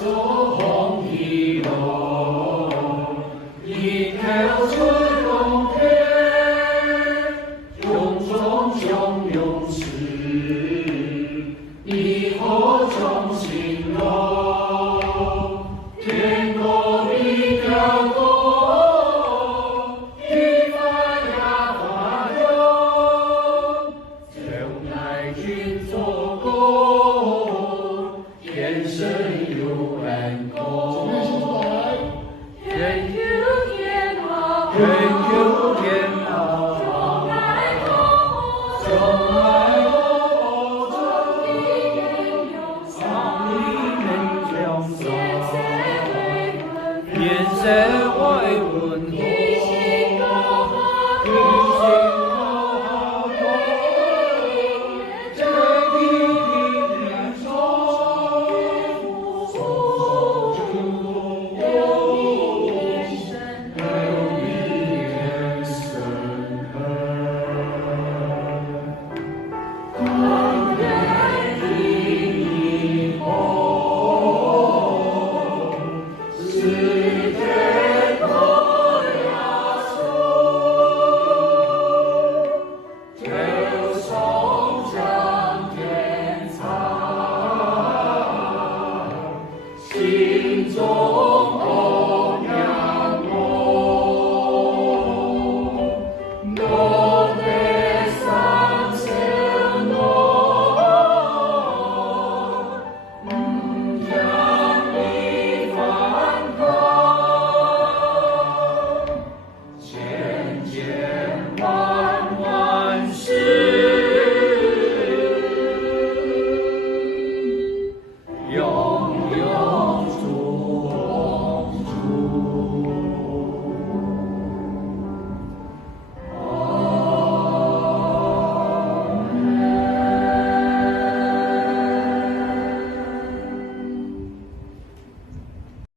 做红的路，一条出龙天，勇中汹涌时，以后中心路，天国比较多，一发呀发哟，从来君做过，天生有恩公。天有天好，天有天好，从来我，从来我，从你们永上，你们永上，天色为文，天心高好，天心高好，这地平说，有你天生，有你天生恩人的梦，世界都要说，就从江天长，心中。